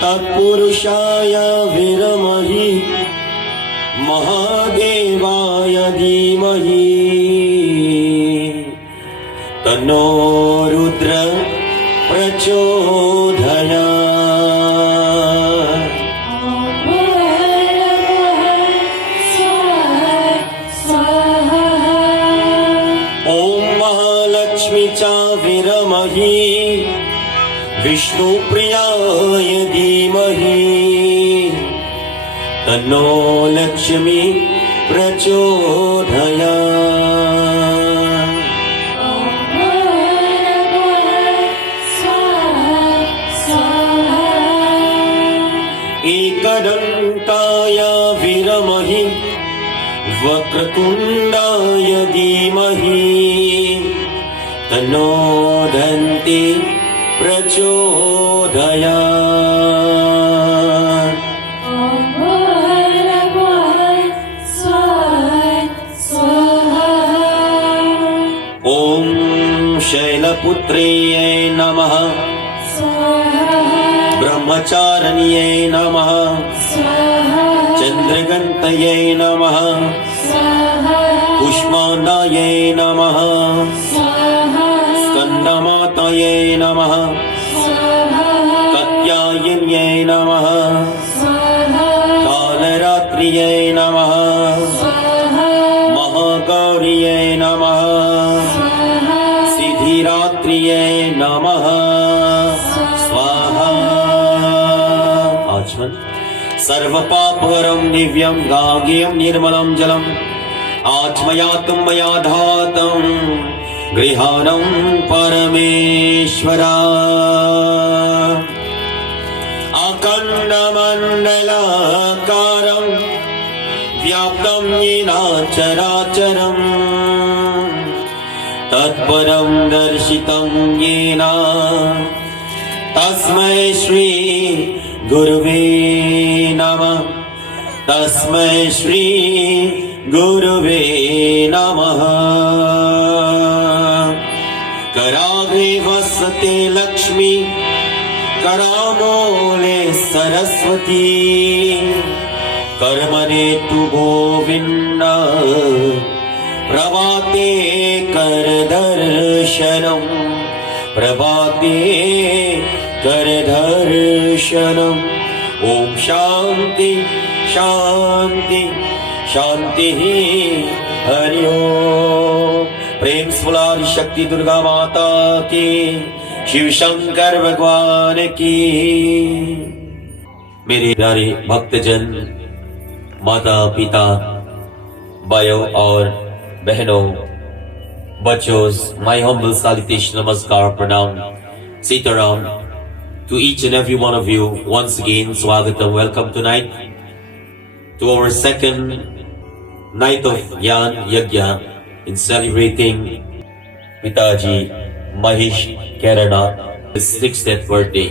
तत्पुरुषाय विद्महे महादेवाय धीमहि तन्नो रुद्र प्रचोदयात्। ॐ महालक्ष्मी च विद्महे विष्णुप्रियाय धीमहि तन्नो लक्ष्मी प्रचोदयात्। एकदन्ताय विद्महे वक्रतुण्डाय धीमहि तन्नो दन्ती प्रचोदयात्। ॐ शैलपुत्र्यै नमः ब्रह्मचारिण्यै नमः चन्द्रगन्तयै नमः पुष्पाण्डायै नमः स्कन्दमातायै नमः कात्यायन्यै नमः कालरात्र्यै नमः महागौर्यै नमः सिद्धिरात्र्यै नमः स्वाहा। आचमन सर्वपापहरं दिव्यं गाढ्यं निर्मलं जलम् आत्मयातं मया धातं गृहाणं परमेश्वरा। अखण्डमण्डलाकारं व्याप्तं येन चराचरं तत्परं दर्शितं येन तस्मै श्री गुरुवे नमः। तस्मै श्री गुरुवे नमः। कराग्रे वसते लक्ष्मी करामूले सरस्वती कर्मणे तु गोविन्द प्रभाते करदर्शनम् प्रभाते करदर्शनम्। ॐ शान्ति शान्ति शान्तिः हरि ओम। प्रेम सुलारी शक्ति दुर्गा माता की, शिव शंकर भगवान की। मेरे प्यारे भक्तजन, माता पिता, भाइयों और बहनों, बच्चों, my humble salutation, namaskar, pranam, sitaram to each and every one of you. Once again, swagatam, welcome tonight to our second night of Gyaan Yajna in celebrating Pitaji Mahesh his 60th birthday.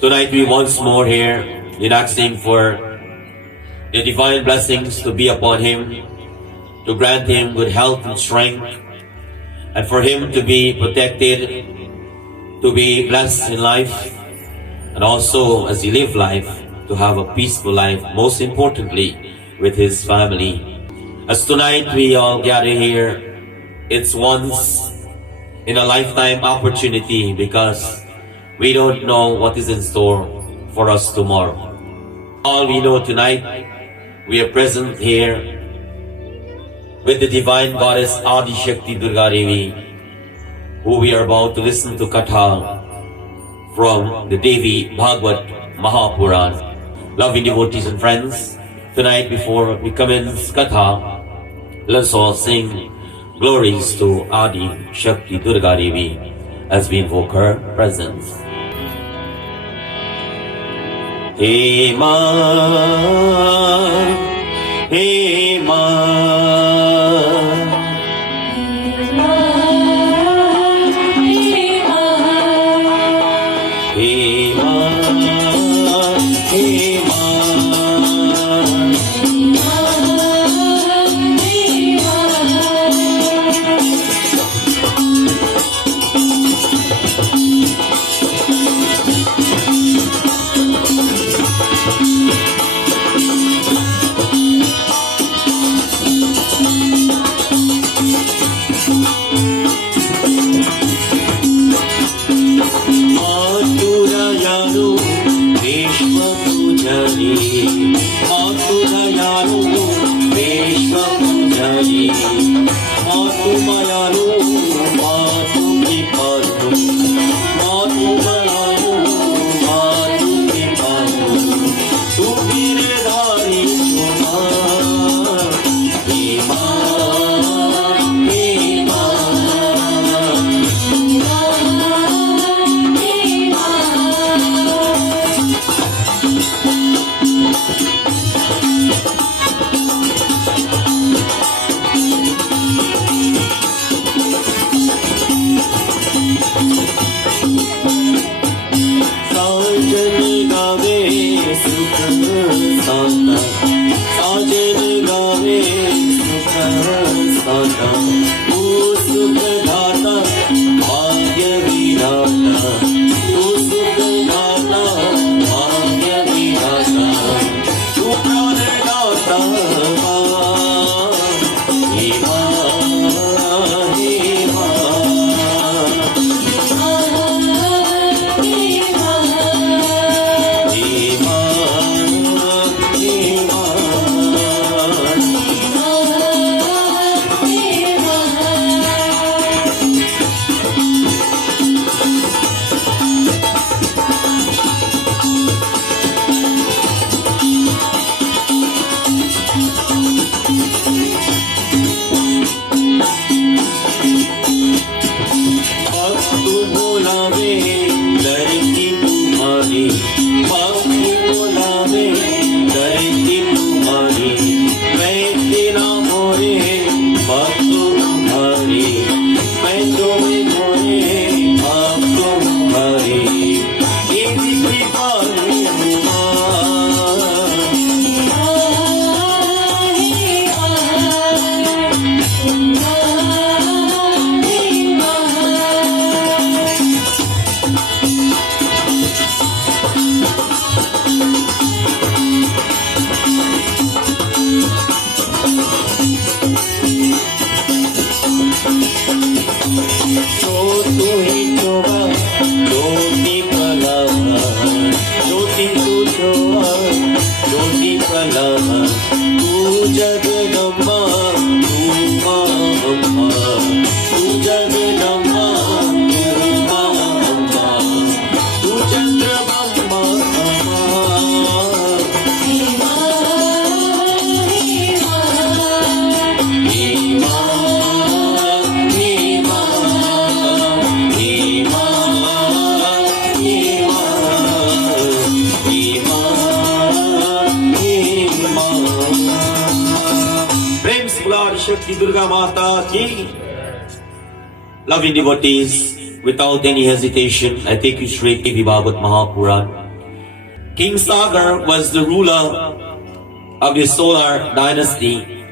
Tonight we once more here in asking for the divine blessings to be upon him, to grant him good health and strength, and for him to be protected, to be blessed in life, and also as he live life, to have a peaceful life, most importantly with his family. As tonight we all gather here, it's once in a lifetime opportunity because we don't know what is in store for us tomorrow. All we know tonight, we are present here with the divine goddess Adi Shakti Durga Devi, who we are about to listen to Katha from the Devi Bhagavad Mahapuran. Loving devotees and friends, tonight before we commence Katha, let's all sing glories to Adi Shakti Durga Devi as we invoke her presence. Hey Ma, hey Ma, hey Ma, hey Ma. को बुलावे धरती तुम्हारी, बाप को बुलावे धरती तुम्हारी, मैं ना मोरे बाप तुम्हारी, मैं तुम्हें मोरे बाप तुम्हारी, तेरी कृपा Shakti Durga Mata ki. Loving devotees, without any hesitation, I take you straight to the Bhagavad Mahapuran. King Sagar was the ruler of the Solar dynasty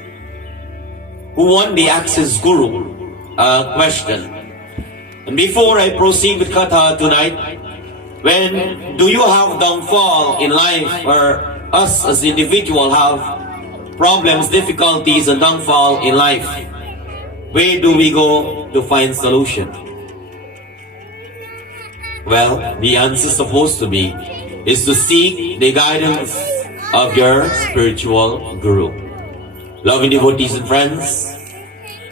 who one day asked his guru a question. And before I proceed with Katha tonight, when do you have downfall in life, or us as individual have problems, difficulties, and downfall in life, where do we go to find solution? Well, the answer is supposed to be is to seek the guidance of your spiritual guru. Loving devotees and friends,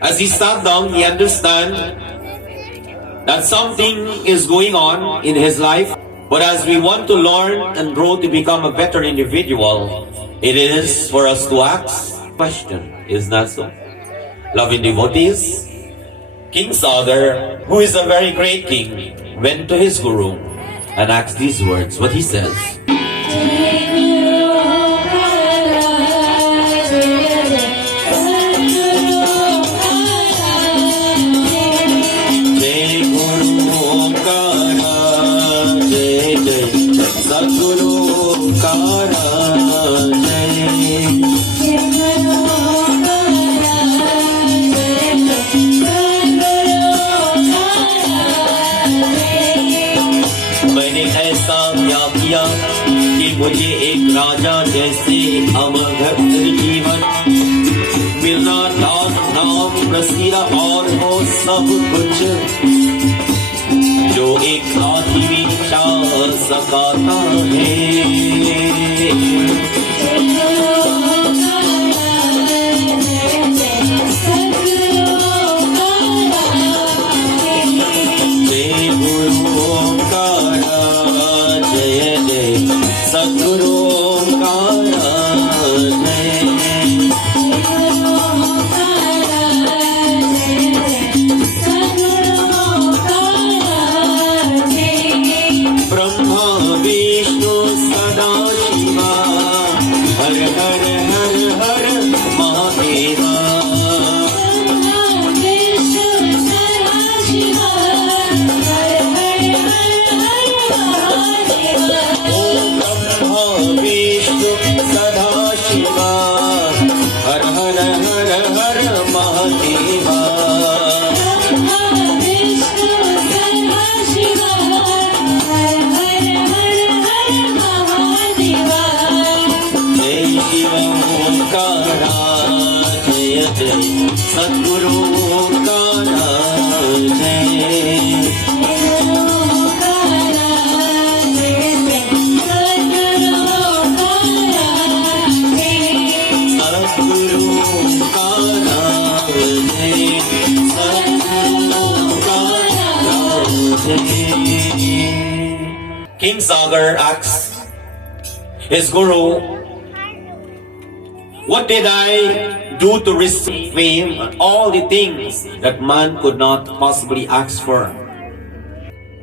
as he sat down, he understand that something is going on in his life, but as we want to learn and grow to become a better individual, it is for us to ask question. Is that so? Loving devotees, King Sagar, who is a very great king, went to his guru and asked these words. What he says: मुझे एक राजा जैसे अमरभक्त जीवन मिलना, नाम नाम प्रसिद्ध और हो सब कुछ जो एक साथी भी चाह सकाता है। King Sagar asks his guru, what did I do to receive fame and all the things that man could not possibly ask for?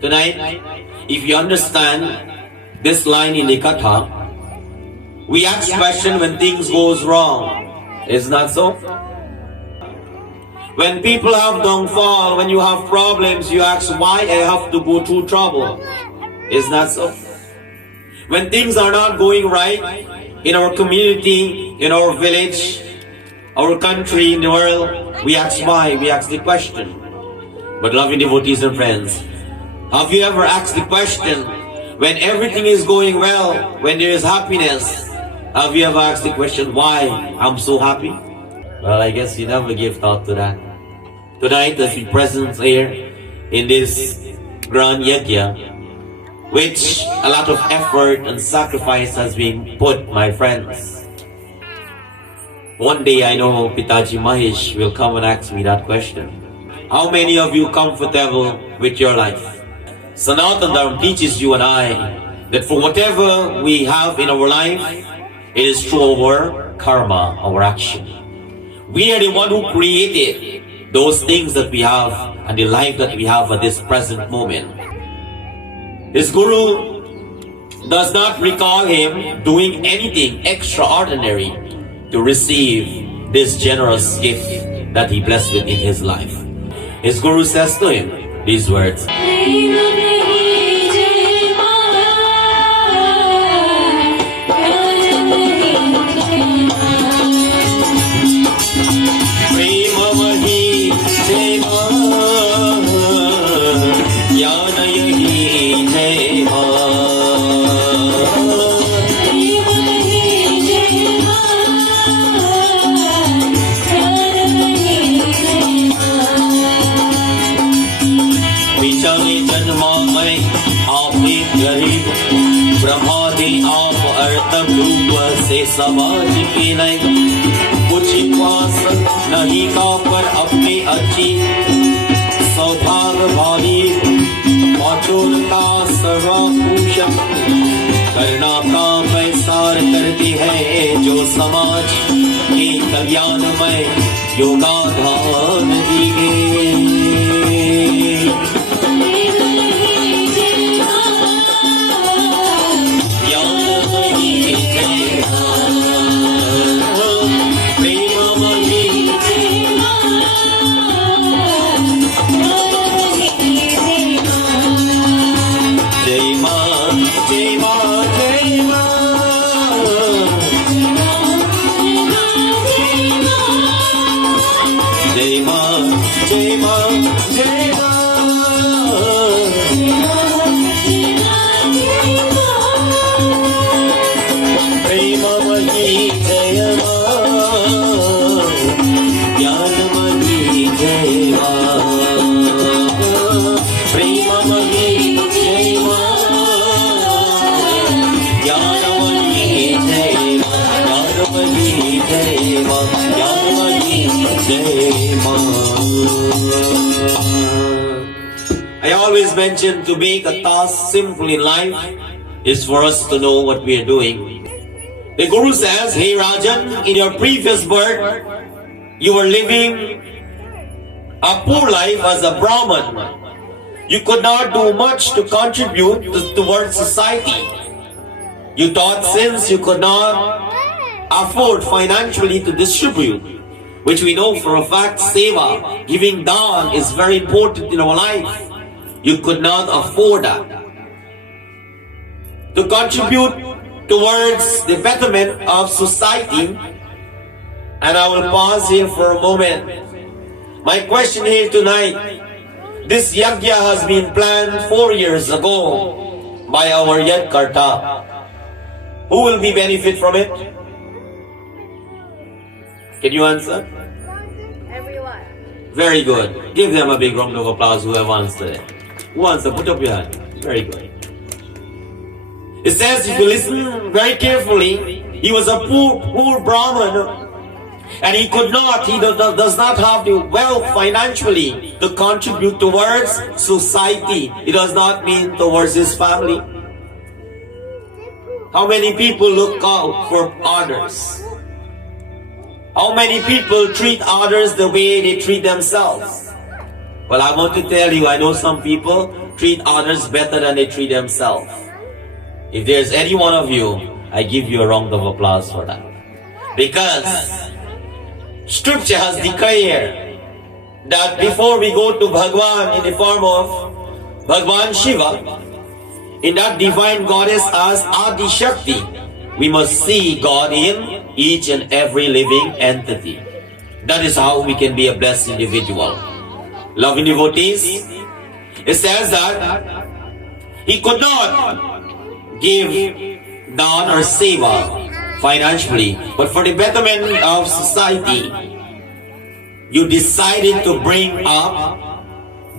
Tonight, if you understand this line in the Katha, we ask question when things goes wrong. Is not so? When people have downfall, when you have problems, you ask why I have to go through trouble. Is not so? When things are not going right in our community, in our village, our country, in the world, we ask why, we ask the question. But loving devotees and friends, have you ever asked the question, when everything is going well, when there is happiness, have you ever asked the question, why I'm so happy? Well, I guess you never give thought to that. Tonight, as we present here in this grand Yajna, which a lot of effort and sacrifice has been put, my friends. One day I know Pitaji Mahesh will come and ask me that question. How many of you comfortable with your life? Sanatana Dharma teaches you and I that for whatever we have in our life, it is through our karma, our action. We are the one who created those things that we have and the life that we have at this present moment. His Guru does not recall him doing anything extraordinary to receive this generous gift that he blessed with in his life. His Guru says to him these words. से समाज के नहीं कुछ पास नहीं का पर अपने अच्छी सौभाग्य भावी मचोरता सर्वभूषण करना काम पैसार करती है जो समाज के कल्याण में योगदान दीगे I always mention to make a task simple in life is for us to know what we are doing. The Guru says, hey Rajan, in your previous birth, you were living a poor life as a Brahman. You could not do much to contribute towards society. You thought since you could not afford financially to distribute, which we know for a fact, seva, giving daan is very important in our life. You could not afford that. To contribute towards the betterment of society, and I will pause here for a moment. My question here tonight, this yajna has been planned 4 years ago by our Yajkarta. Who will be benefit from it? Can you answer? Everyone. Very good. Give them a big round of applause whoever answered it. Who answered? Put up your hand. Very good. It says, if you listen very carefully, he was a poor Brahman, and he does not have the wealth financially to contribute towards society. It does not mean towards his family. How many people look out for others? How many people treat others the way they treat themselves? Well, I want to tell you, I know some people treat others better than they treat themselves. If there's any one of you, I give you a round of applause for that. Because Scripture has declared that before we go to Bhagwan in the form of Bhagwan Shiva, in that divine goddess as Adi Shakti, we must see God in each and every living entity. That is how we can be a blessed individual. Loving devotees, it says that he could not give dawn or seva financially, but for the betterment of society, you decided to bring up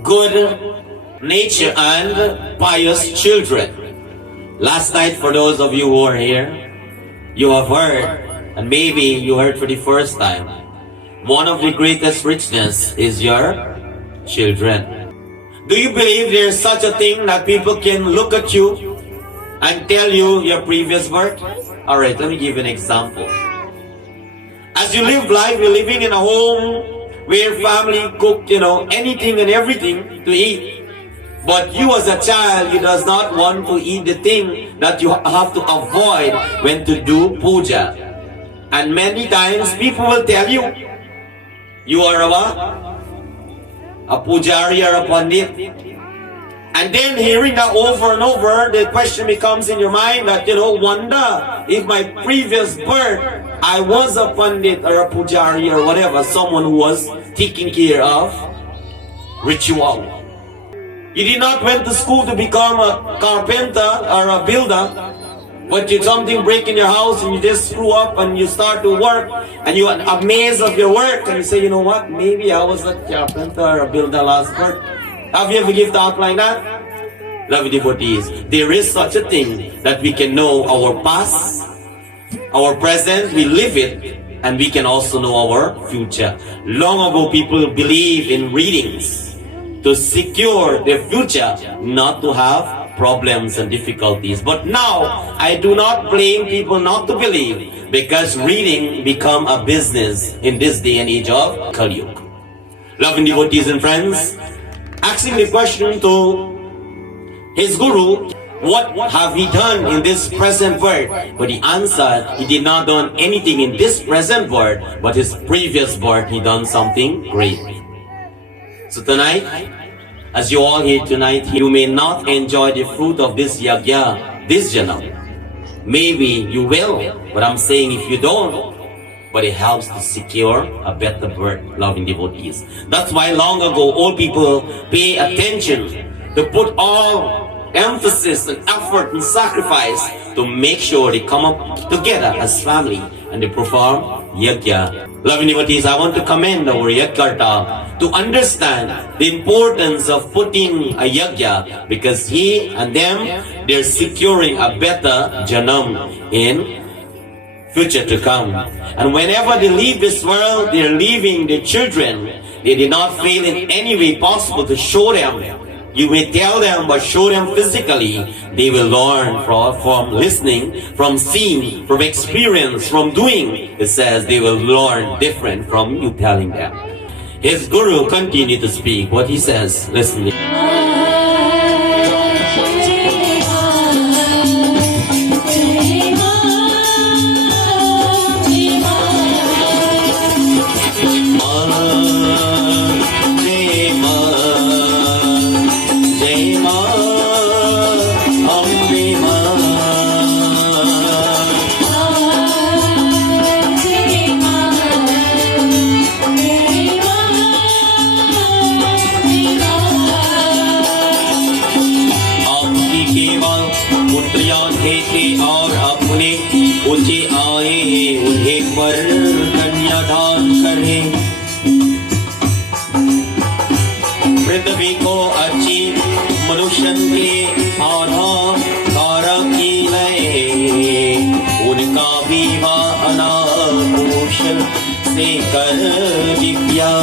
good nature and pious children. Last night, for those of you who are here, you have heard, and maybe you heard for the first time, one of the greatest richness is your children. Do you believe there's such a thing that people can look at you and tell you your previous birth? Alright, let me give you an example. As you live life, you're living in a home where family cook, anything and everything to eat. But you as a child, you does not want to eat the thing that you have to avoid when to do puja. And many times people will tell you, you are a pujari or a pandit. And then hearing that over and over, the question becomes in your mind that, wonder if my previous birth, I was a pandit or a pujari or whatever, someone who was taking care of ritual. You did not went to school to become a carpenter or a builder, but you something break in your house and you just screw up and you start to work and you are amazed of your work and you say, you know what, maybe I was a carpenter or a builder last birth. Have you ever given out like that? Lovely devotees, there is such a thing that we can know our past, our present, we live it, and we can also know our future. Long ago, people believe in readings to secure their future, not to have problems and difficulties. But now, I do not blame people not to believe, because reading become a business in this day and age of Kali Yuga. Loving devotees and friends, asking the question to his guru, what have he done in this present birth? But he answered, he did not done anything in this present birth, but his previous birth, he done something great. So tonight, as you all here tonight, you may not enjoy the fruit of this yajna, this janam. Maybe you will, but I'm saying if you don't, but it helps to secure a better birth, loving devotees. That's why long ago, all people pay attention to put all emphasis and effort and sacrifice to make sure they come up together as family and they perform yajna. Loving devotees, I want to commend our yajkarta to understand the importance of putting a yajna, because he and them, they're securing a better janam in future to come. And whenever they leave this world, they're leaving their children. They did not feel in any way possible to show them. You may tell them, but show them physically. They will learn from listening, from seeing, from experience, from doing. It says they will learn different from you telling them. His guru continued to speak. What he says, listen. और अपने ऊंचे आए उन्हें पर कन्यादान करें। पृथ्वी को अच्छी मनुष्य के आधार की लय, उनका विवाह अनापुरुष से कर Divya.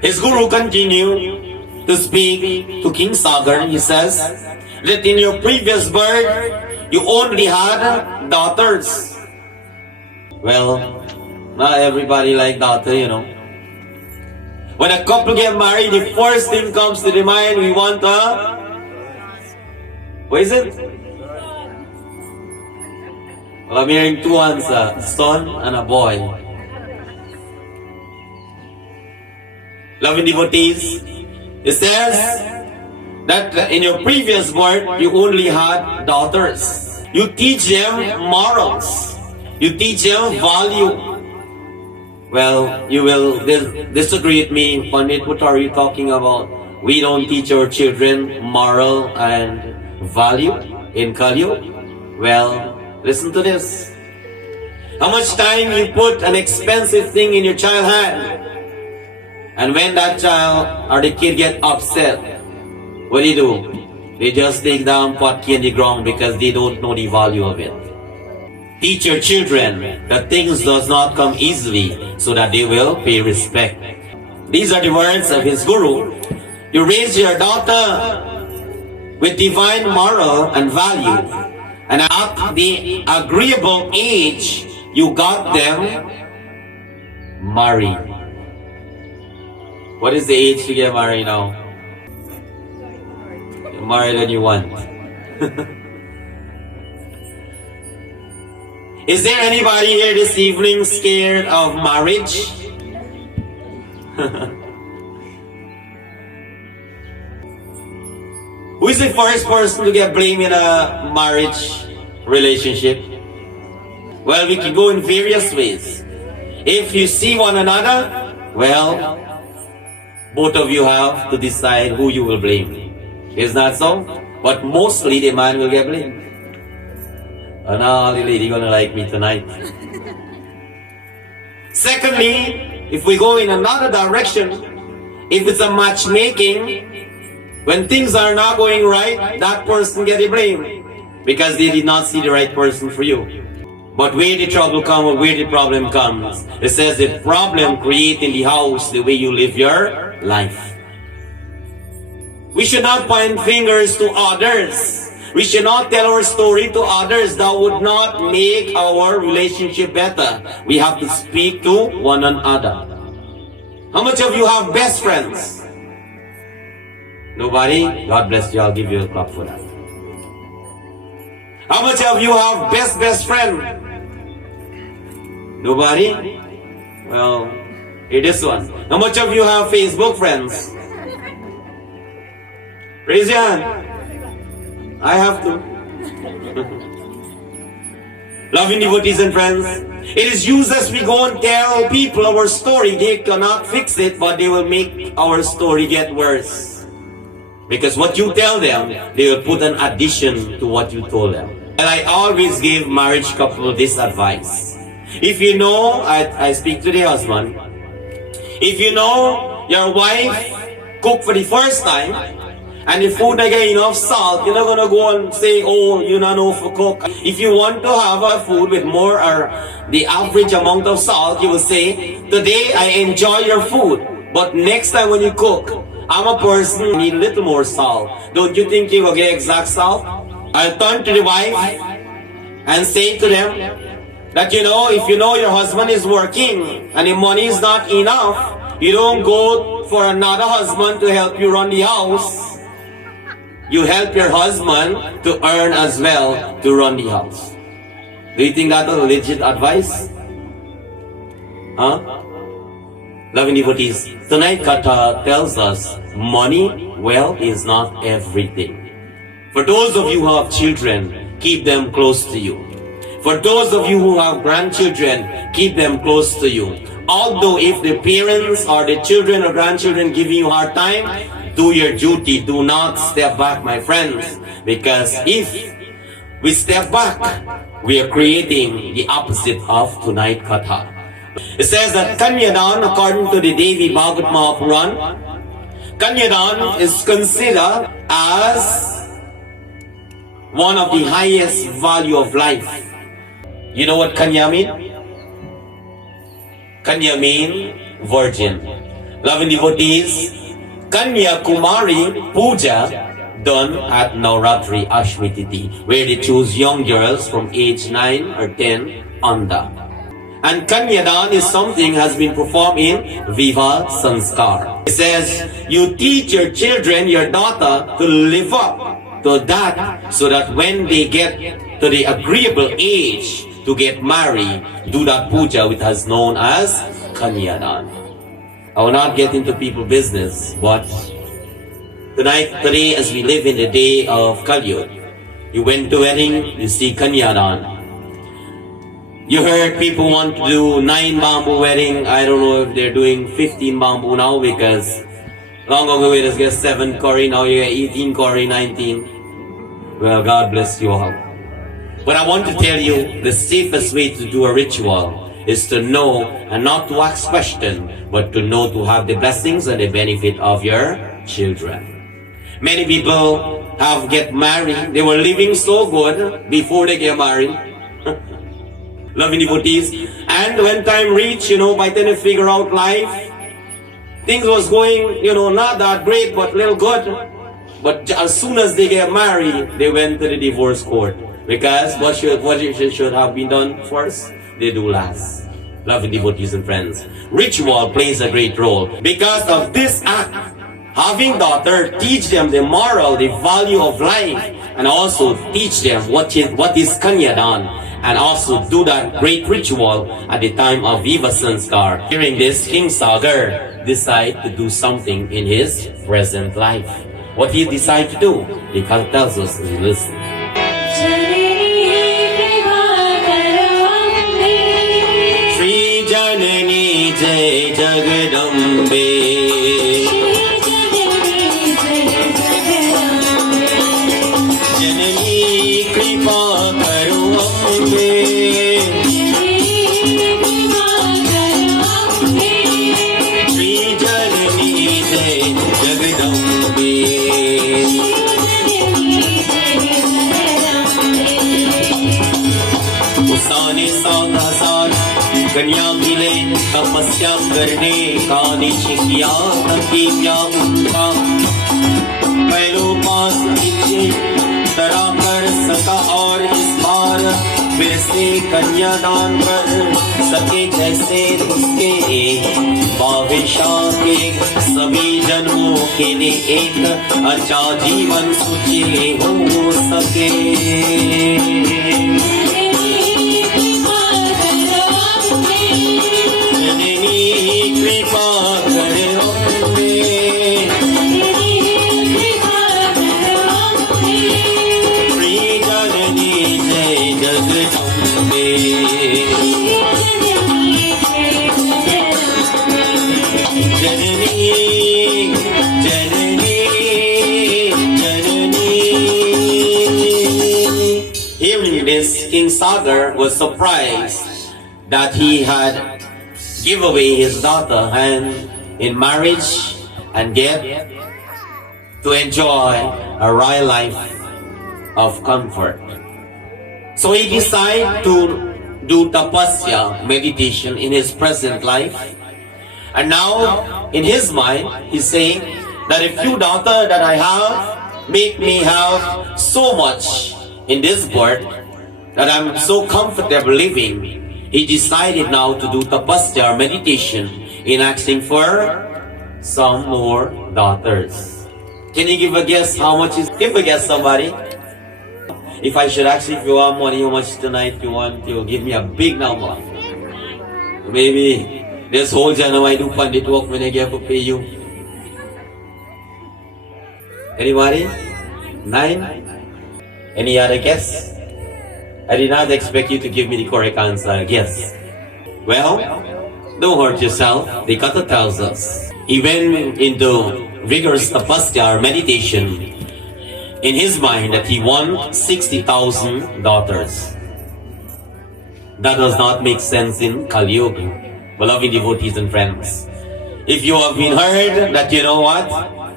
His guru continued to speak to King Sagar. He says that in your previous birth, you only had daughters. Well, not everybody like daughter, you know. When a couple get married, the first thing comes to the mind, we want what is it? Well, I'm hearing two answers, a son and a boy. Loving devotees, it says that in your previous birth, you only had daughters. You teach them morals. You teach them value. Well, you will disagree with me, Pandit, what are you talking about? We don't teach our children moral and value in Kali. Well, listen to this. How much time you put an expensive thing in your child's hand, and when that child or the kid get upset, what do? They just take down potki in the ground because they don't know the value of it. Teach your children that things does not come easily so that they will pay respect. These are the words of his guru. You raise your daughter with divine moral and value, and at the agreeable age, you got them married. What is the age to get married now? You're married when you want. Is there anybody here this evening scared of marriage? Who is the first person to get blamed in a marriage relationship? Well, we can go in various ways. If you see one another, well, both of you have to decide who you will blame. Is that so? But mostly the man will get blamed. Oh no, the lady gonna like me tonight. Secondly, if we go in another direction, if it's a matchmaking, when things are not going right, that person get the blame because they did not see the right person for you. But where the trouble comes or where the problem comes, it says the problem creates in the house the way you live your life. We should not point fingers to others. We should not tell our story to others. That would not make our relationship better. We have to speak to one another. How much of you have best friends? Nobody? God bless you. I'll give you a clap for that. How much of you have best friend? Nobody? Well, here this one. How much of you have Facebook friends? Raise your hand. I have to. Loving devotees and friends, it is useless we go and tell people our story. They cannot fix it, but they will make our story get worse. Because what you tell them, they will put an addition to what you told them. And I always give marriage couple this advice. If you know, I speak to the husband, if you know your wife cooked for the first time, and the food not get enough salt, you're not gonna go and say, oh, you don't know for cook. If you want to have a food with more or the average amount of salt, you will say, today I enjoy your food, but next time when you cook, I'm a person who need a little more salt. Don't you think you will get exact salt? I'll turn to the wife and say to them that, you know, if you know your husband is working and the money is not enough, you don't go for another husband to help you run the house. You help your husband to earn as well to run the house. Do you think that's a legit advice? Huh? Loving devotees, tonight Katha tells us money, wealth is not everything. For those of you who have children, keep them close to you. For those of you who have grandchildren, keep them close to you. Although if the parents or the children or grandchildren giving you a hard time, do your duty. Do not step back, my friends. Because if we step back, we are creating the opposite of tonight Katha. It says that Kanyadan, according to the Devi Bhagavat Mahapuran, Kanyadan is considered as one of the highest value of life. You know what Kanya mean? Kanya mean virgin. Loving devotees, Kanya Kumari Puja done at Navratri Ashmi Tithi, where they choose young girls from age 9 or 10 under. And Kanyadan is something has been performed in Viva Sanskar. It says, you teach your children, your daughter, to live up to that, so that when they get to the agreeable age to get married, do that puja which is known as Kanyadan. I will not get into people business, but today as we live in the day of Kali Yuga, you went to wedding, you see Kanyadan. You heard people want to do 9 bamboo wedding. I don't know if they're doing 15 bamboo now, because long ago we just get 7 curry, now you get 18 curry, 19. Well, God bless you all. But I want to tell you, the safest way to do a ritual is to know and not to ask questions, but to know to have the blessings and the benefit of your children. Many people have get married. They were living so good before they get married. Loving devotees. And when time reached, by then they figure out life. Things was going, not that great, but little good. But as soon as they get married, they went to the divorce court. Because what should have been done first, they do last. Loving devotees and friends. Ritual plays a great role. Because of this act, having daughter, teach them the moral, the value of life, and also teach them what is Kanyadan. And also do that great ritual at the time of Viva Sanskar. During this, King Sagar decided to do something in his present life. What he decided to do, he tells us as we listen. Shri Janani Jai Jagadambe, Janani Kripa Karo Ambe, Shri Janani Jai Jagadambe. उसाने 7,000 कन्या मिले तपस्या करने का निश्चय किया, प्रतिज्ञा उनका पहलो पास नीचे तरा कर सका, और इस बार फिर से कन्यादान कर सके, जैसे उसके बाविशाह के सभी जन्मों के लिए एक अच्छा जीवन सुखी हो सके। Hearing this, King Sagar was surprised that he had give away his daughter hand in marriage and get to enjoy a royal life of comfort. So he decided to do tapasya, meditation in his present life. And now in his mind, he's saying that a few daughter that I have make me have so much in this birth that I'm so comfortable living. He decided now to do tapasya or meditation in asking for some more daughters. Can you give a guess how much is? Give a guess, somebody. If I should ask you if you want money, how much tonight you want, you give me a big number. Maybe this whole January I do pandit work when I get to pay you. Anybody? 9? Any other guess? I did not expect you to give me the correct answer. Yes. Well, don't hurt yourself. The Kata tells us he went into rigorous tapasya or meditation in his mind that he won 60,000 daughters. That does not make sense in Kali Yuga. Beloved devotees and friends, If you have been heard that, you know what,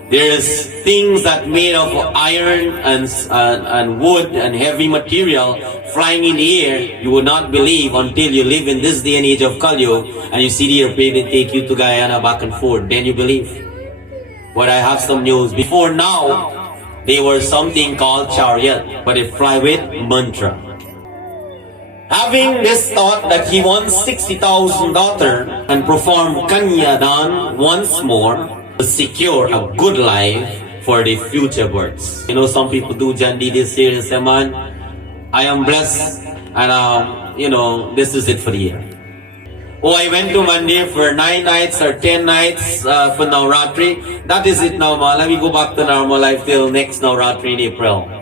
there's things that made of iron and wood and heavy material flying in the air, you would not believe until you live in this day and age of Kalyo and you see the airplane take you to Guyana back and forth. Then you believe. But I have some news. Before now, they were something called chariot, but they fly with mantra. Having this thought that he wants 60,000 daughter and perform Kanyadan once more to secure a good life for the future births. You know, some people do Jandi this year and say, man, I am blessed and you know, this is it for the year. Oh, I went to Monday for 9 nights or 10 nights for Navratri. That is it now, man. Let me go back to normal life till next Navratri in April.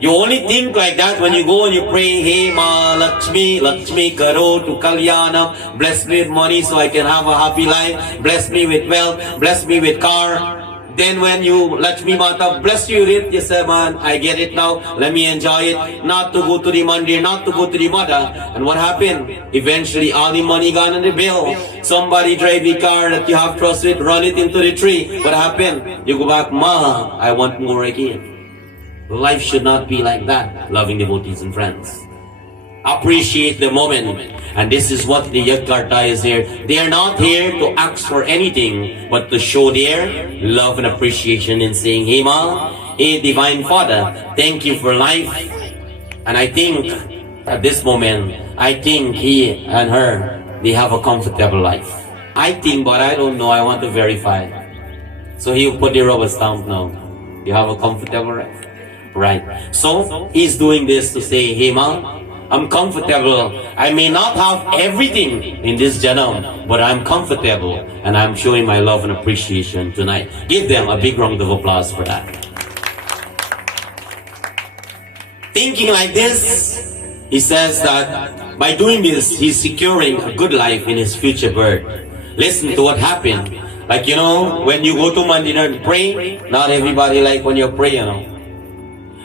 You only think like that when you go and you pray, hey ma Lakshmi, Lakshmi karo to Kalyana, bless me with money so I can have a happy life, bless me with wealth, bless me with car. Then when you, Lakshmi Mata, bless you with it, you say, man, I get it now, let me enjoy it, not to go to the mandir, not to go to the mother. And what happened? Eventually all the money gone in the bill. Somebody drive the car that you have trust with, run it into the tree. What happened? You go back, ma, I want more again. Life should not be like that, loving devotees and friends. Appreciate the moment. And this is what the Yajna is here. They are not here to ask for anything, but to show their love and appreciation in saying, hey ma, hey Divine Father, thank you for life. And I think at this moment, I think he and her, they have a comfortable life. I think, but I don't know, I want to verify. So he'll put the rubber stamp now. You have a comfortable life. Right. So he's doing this to say, hey ma, I'm comfortable. I may not have everything in this janam, but I'm comfortable and I'm showing my love and appreciation tonight. Give them a big round of applause for that. Thinking like this, he says that by doing this, he's securing a good life in his future birth. Listen to what happened. Like, you know, when you go to Mandir and pray, not everybody like when you pray, you know.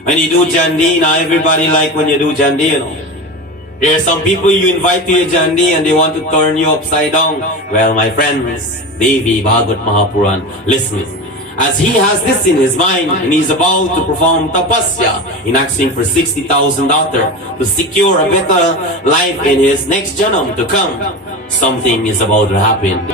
When you do Jandi, not everybody like when you do Jandi, you know. There are some people you invite to your Jandi and they want to turn you upside down. Well, my friends, Devi Bhagavat Mahapuran, listen. As he has this in his mind and he's about to perform tapasya in asking for 60,000 daughter to secure a better life in his next janam to come, something is about to happen.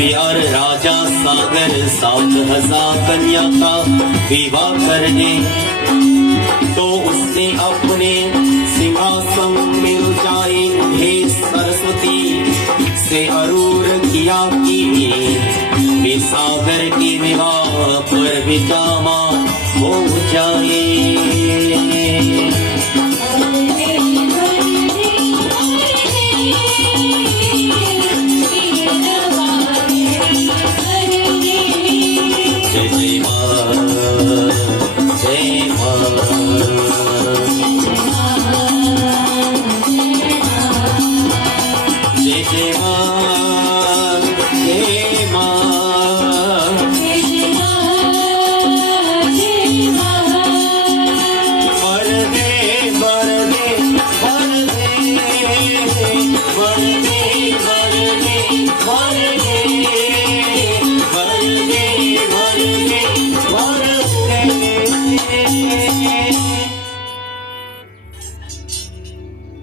और राजा सागर 7,000 कन्या का विवाह कर दे तो उसने अपने सिंहासन मिल जाए हे सरस्वती से अरूर किया कि वे सागर के विवाह पर विचामा हो जाए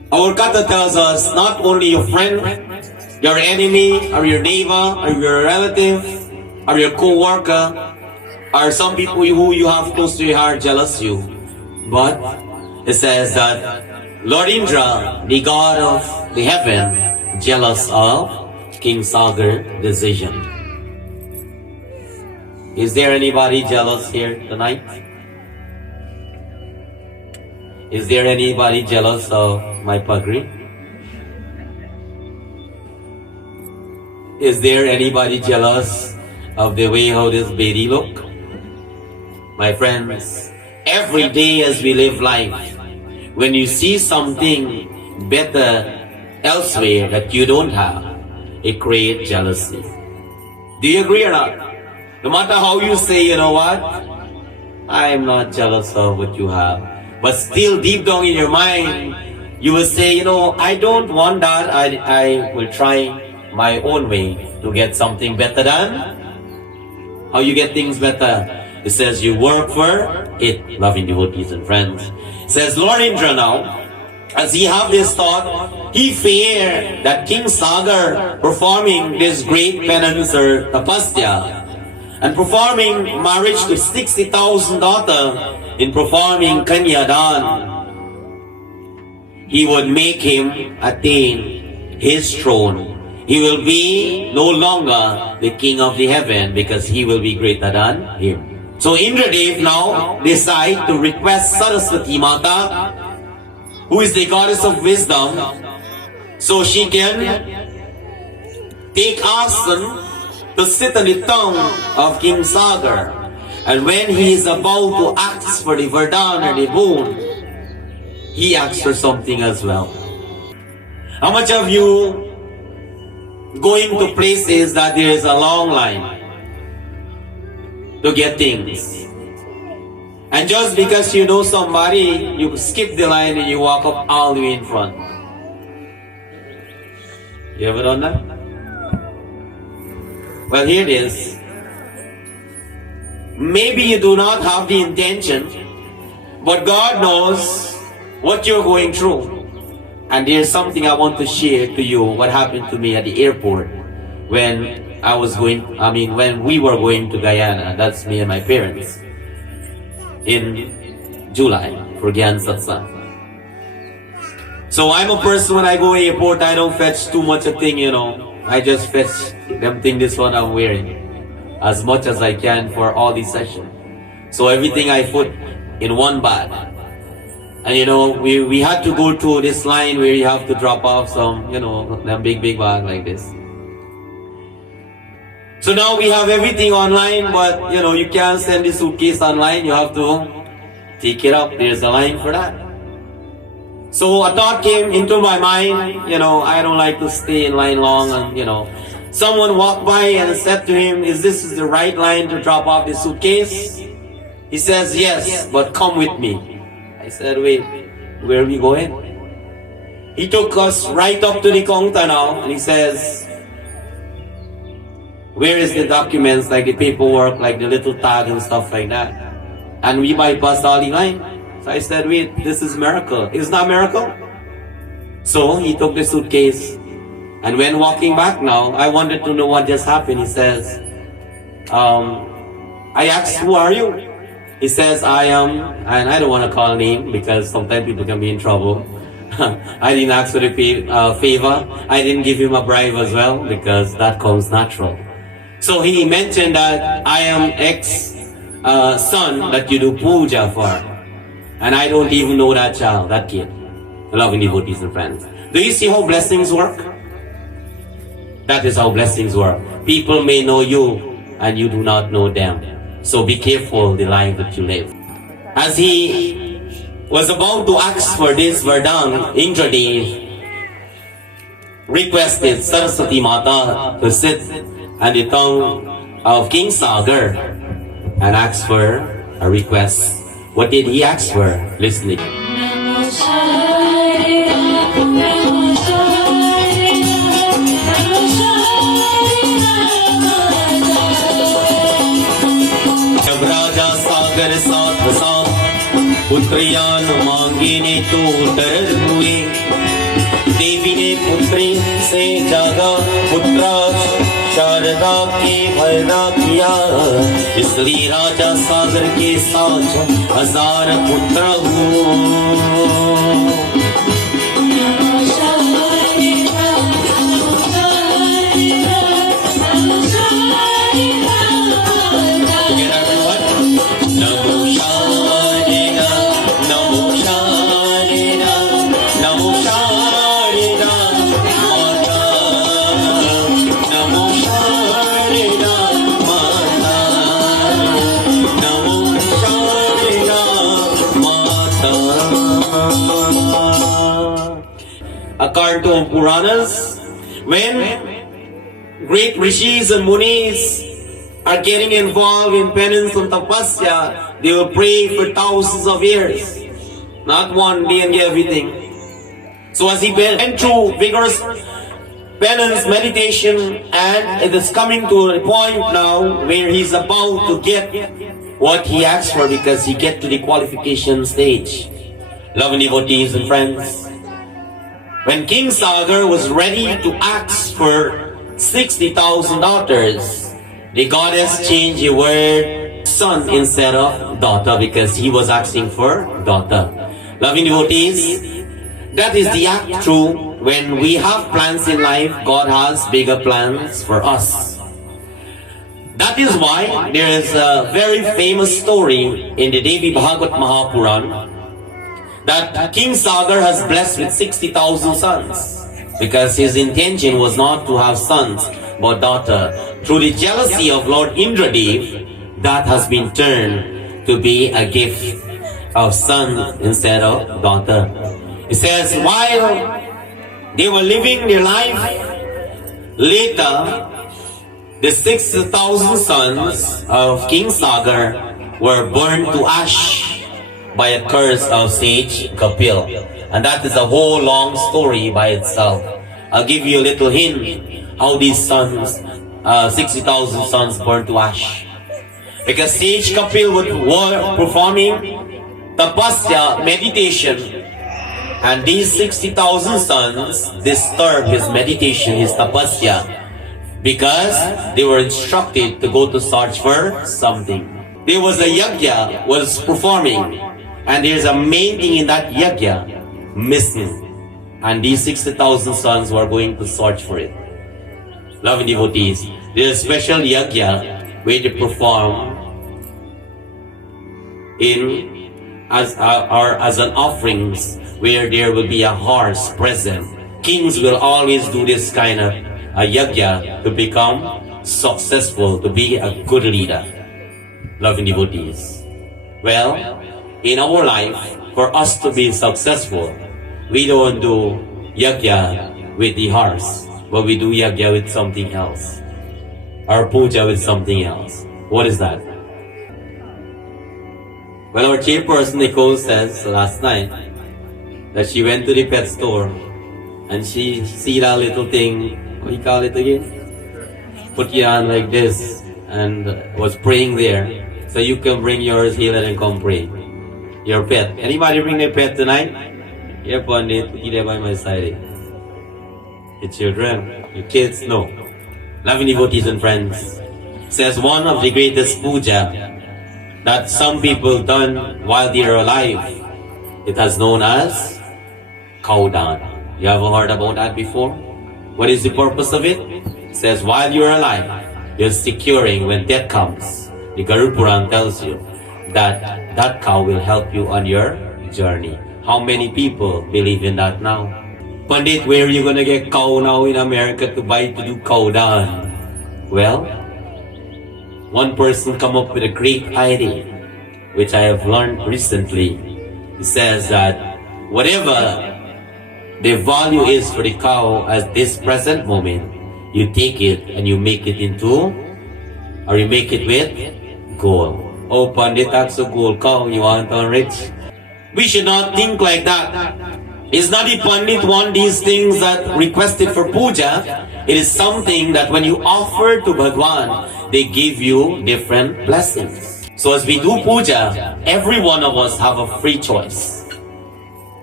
Our Kata tells us not only your friend, your enemy, or your neighbor, or your relative, or your co-worker, or some people who you have close to your heart jealous you. But it says that Lord Indra, the god of the heaven, jealous of King Sagar decision. Is there anybody jealous here tonight? Is there anybody jealous of my pagri? Is there anybody jealous of the way how this baby look? My friends, every day as we live life, when you see something better elsewhere that you don't have, it creates jealousy. Do you agree or not? No matter how you say, you know what? I am not jealous of what you have. But still deep down in your mind, you will say, you know, I don't want that. I will try my own way to get something better than how you get things better. It says you work for it, loving devotees and friends. It says Lord Indra now, as he have this thought, he feared that King Sagar performing this great penance or tapasya and performing marriage to 60,000 daughters in performing Kanyadan, he would make him attain his throne. He will be no longer the king of the heaven because he will be greater than him. So Indradev now decide to request Saraswati Mata, who is the goddess of wisdom, so she can take asan to sit on the tongue of King Sagar. And when he is about to ask for the Vardhan or the boon, he asks for something as well. How much of you going to places that there is a long line to get things? And just because you know somebody, you skip the line and you walk up all the way in front. You ever done that? Well, here it is. Maybe you do not have the intention, but God knows what you're going through. And there's something I want to share to you, what happened to me at the airport when when we were going to Guyana. That's me and my parents in July for Gyaan Satsang. So I'm a person, when I go airport, I don't fetch too much a thing, you know. I just fetch them thing, this one I'm wearing, as much as I can for all these sessions. So everything I put in one bag. And you know, we had to go through this line where you have to drop off some, you know, them big bag like this. So now we have everything online, but you know, you can't send the suitcase online. You have to take it up. There's a line for that. So a thought came into my mind, you know, I don't like to stay in line long, and you know, someone walked by and said to him, is this the right line to drop off the suitcase? He says, yes, but come with me. I said, wait, where are we going? He took us right up to the counter now, and he says, where is the documents, like the paperwork, like the little tag and stuff like that? And we bypassed all the line. So I said, wait, this is miracle. It's not miracle? So he took the suitcase, and when walking back now, I wanted to know what just happened. He says, I asked, who are you? He says, I am, and I don't want to call a name because sometimes people can be in trouble. I didn't ask for the favor. I didn't give him a bribe as well because that comes natural. So he mentioned that I am ex-son that you do puja for. And I don't even know that child, that kid. Loving devotees and friends. Do you see how blessings work? That is how blessings work. People may know you and you do not know them. So be careful the life that you live. As he was about to ask for this Vardhan, Indradev requested Saraswati Mata to sit on the tongue of King Sagar and ask for a request. What did he ask for? Listening. जब राजा सागर साथ साथ पुत्रियान मांगे ने तो डर हुए देवी ने पुत्री से जागा पुत्रा शारदा के भरना किया इसलिए राजा सागर के साथ 1000 पुत्र हुए Namo according to Puranas, when great rishis and munis are getting involved in penance and tapasya, they will pray for thousands of years. Not one day and get everything. So as he went through vigorous penance, meditation, and it is coming to a point now where he's about to get what he asked for because he get to the qualification stage. Loving devotees and friends, when King Sagar was ready to ask for 60,000 daughters, the goddess changed the word son instead of daughter because he was asking for daughter. Loving devotees, that is the act true. When we have plans in life, God has bigger plans for us. That is why there is a very famous story in the Devi Bhagavat Mahapuran that King Sagar has blessed with 60,000 sons because his intention was not to have sons but daughter. Through the jealousy of Lord Indradev, that has been turned to be a gift of son instead of daughter. It says while they were living their life, later the 6,000 sons of King Sagar were burned to ash by a curse of sage Kapil. And that is a whole long story by itself. I'll give you a little hint how these sons, 60,000 sons burned to ash. Because sage Kapil was performing tapasya, meditation, and these 60,000 sons disturbed his meditation, his tapasya, because they were instructed to go to search for something. There was a yajna was performing, and there's a main thing in that yajna missing. And these 60,000 sons were going to search for it. Loving devotees, there's a special yajna where they perform in as an offerings where there will be a horse present. Kings will always do this kind of a yajna to become successful, to be a good leader. Loving devotees. Well, in our life, for us to be successful, we don't do yajna with the horse, but we do yajna with something else. Our puja with something else. What is that? Well, our chairperson Nicole says last night that she went to the pet store and she see that little thing, what do you call it again? Put your hand like this and was praying there. So you can bring yours here and come pray. Your pet. Anybody bring their pet tonight? Yeah, Pandit, put it there by my side. Your children, your kids, no. Loving devotees and friends. Says one of the greatest puja that some people done while they are alive. It is known as Kaudan. You ever heard about that before? What is the purpose of it? It says while you're alive, you're securing when death comes. The Garuda Puran tells you that that cow will help you on your journey. How many people believe in that now? Pandit, where are you gonna get cow now in America to buy to do Kaudan? Well, one person come up with a great idea, which I have learned recently. He says that whatever the value is for the cow at this present moment, you take it and you make it into, or you make it with gold. Oh, Pandit, that's a gold cow, you want to rich? We should not think like that. It's not the Pandit want these things that requested for puja. It is something that when you offer to Bhagwan, they give you different blessings. So as we do puja, every one of us have a free choice.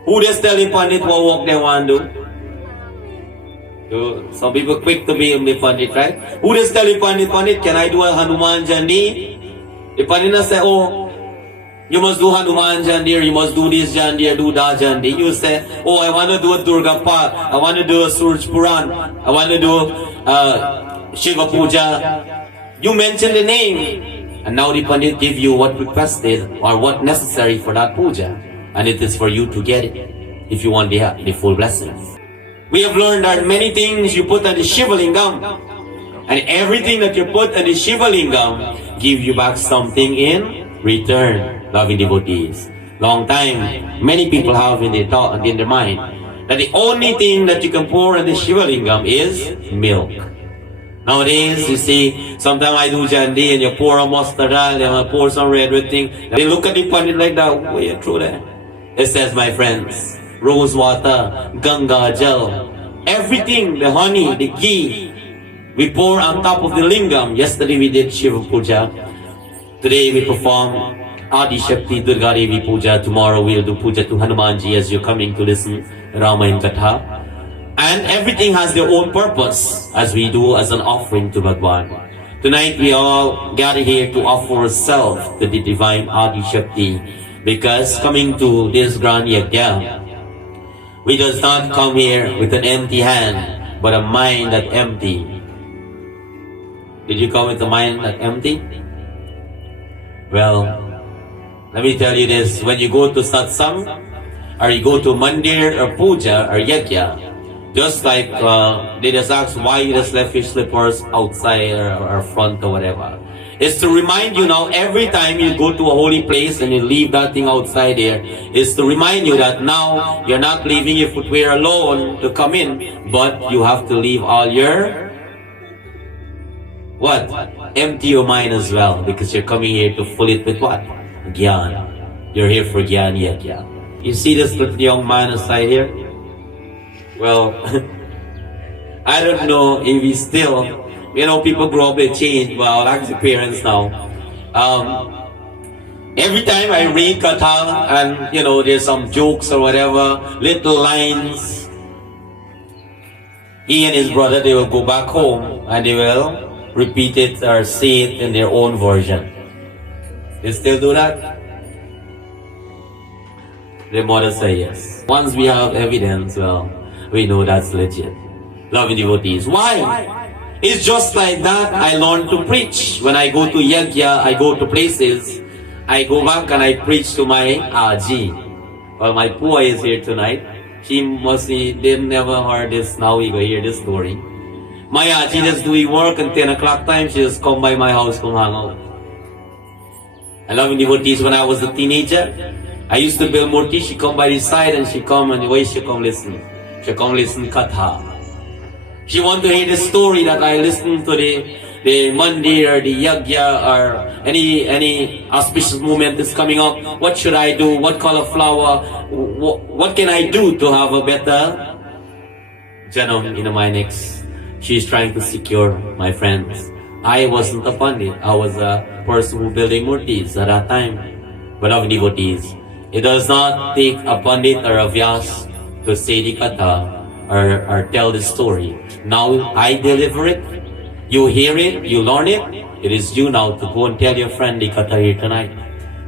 Who does tell the Pandit what work they want to do? Some people quick to be the Pandit, right? Who does tell the Pandit, Pandit, can I do a Hanuman Jandi? The Pandit say, oh, you must do Hanuman Jandi, you must do this Jandi, do that Jandi. You say, oh, I want to do a Durga Path, I want to do a Suraj Puran, I want to do Shiva Puja. You mention the name, and now the Pandit give you what requested or what necessary for that puja. And it is for you to get it, if you want the full blessings. We have learned that many things you put on the Shiva Lingam, and everything that you put on the Shiva Lingam give you back something in return. Loving devotees. Long time, many people have in their thought and in their mind that the only thing that you can pour in the Shiva Lingam is milk. Nowadays, you see, sometimes I do jandi and you pour a mustard oil, you pour some red thing. They look at the pandit like that, what you throw there? It says, my friends, rose water, Ganga gel, everything, the honey, the ghee, we pour on top of the lingam. Yesterday we did Shiva Puja. Today we perform Adi Shakti Durga Devi Puja. Tomorrow we'll do Puja to Hanumanji as you're coming to listen Ramayana Katha. And everything has their own purpose as we do as an offering to Bhagwan. Tonight we all gather here to offer ourselves to the divine Adi Shakti, because coming to this grand yajna, we does not come here with an empty hand, but a mind that empty. Did you come with a mind that empty? Well, let me tell you this, when you go to satsang, or you go to mandir or puja or yajna, just like they just ask why you just left your slippers outside or front or whatever. It's to remind you now, every time you go to a holy place and you leave that thing outside there, it's to remind you that now you're not leaving your footwear alone to come in, but you have to leave all your, what? Empty your mind as well, because you're coming here to fill it with what? Gyaan. You're here for Gyaan yajna. You see this little young man aside here? Well, I don't know if he's still, people grow up, they change, but I'll ask the parents now. Every time I read Katha and, there's some jokes or whatever, little lines, he and his brother, they will go back home and they will repeat it or say it in their own version. They still do that? The mother say yes. Once we have evidence, well, we know that's legit. Loving devotees. Why? It's just like that I learned to preach. When I go to yajna, I go to places, I go back and I preach to my Aji. Well, my Pua is here tonight. She must be, they never heard this, now we go hear this story. My Aji just doing work and 10 o'clock time, she just come by my house, come hang out. I love devotees. When I was a teenager, I used to build murti, she come by the side and she come and why she come listen? She come listen Katha. She want to hear the story that I listen to the mandir or the yajna or any auspicious moment is coming up. What should I do? What color flower? What can I do to have a better janam in my next? She's trying to secure, my friends. I wasn't a pandit. I was a person who building murtis at that time. But of devotees, it does not take a pandit or a vyas to say the katha or tell the story. Now I deliver it, you hear it, you learn it. It is you now to go and tell your friend the katha here tonight.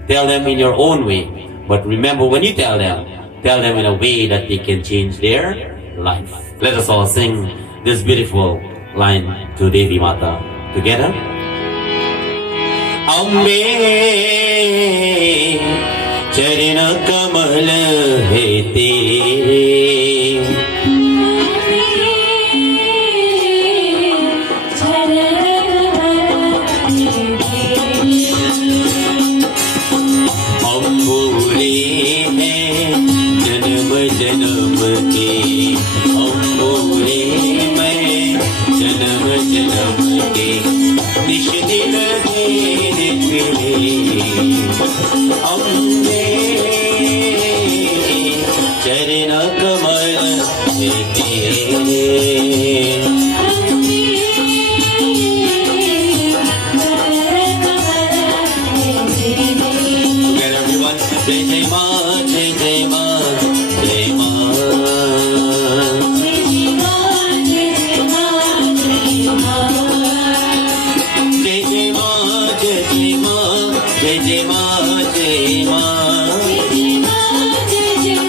Tell them in your own way. But remember, when you tell them in a way that they can change their life. Let us all sing this beautiful line to Devi Mata together. Ambe Charana Kamal hai tere जन्म के अम्बोरे में जन्म जन्म के निश दिन निकले अम्बे चरण कमल तेरे जय जय माँ जय जय माँ जय माँ जय माँ जय जय माँ जय जय माँ जय जय माँ जय माँ जय माँ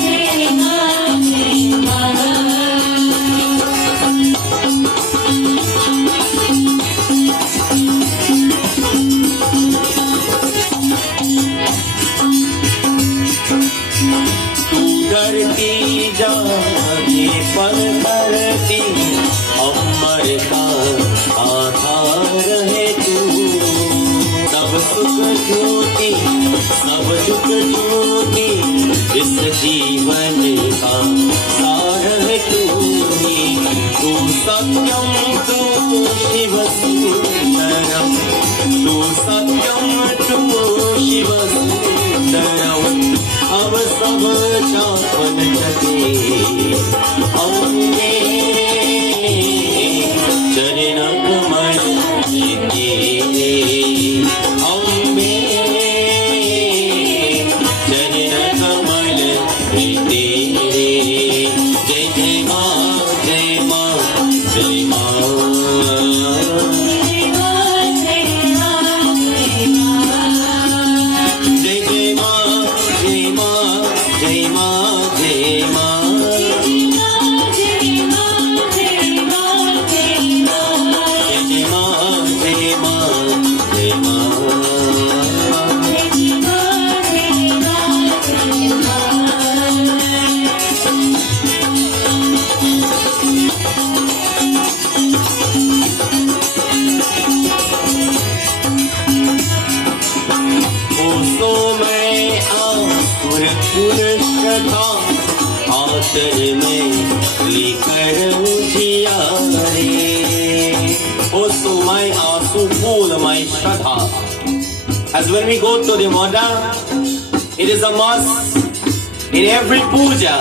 जय माँ जय माँ करती जाने पर करती अमर का आधार इस जीवन का सार है तू ही, तू सत्यम तू शिव सुंदरम, तू सत्यम तू शिव सुंदरम, अब सब चापन चले अम्बे चरण कमल तेरे, अम्बे चरण कमल तेरे। जय जय माँ जय माँ जय माँ, जय जय माँ जय माँ जय माँ जय माँ, आतर में लेकर उजियारे, oh so my आंसू फूल my Shraddha. As when we go to the Mada, it is a must in every puja.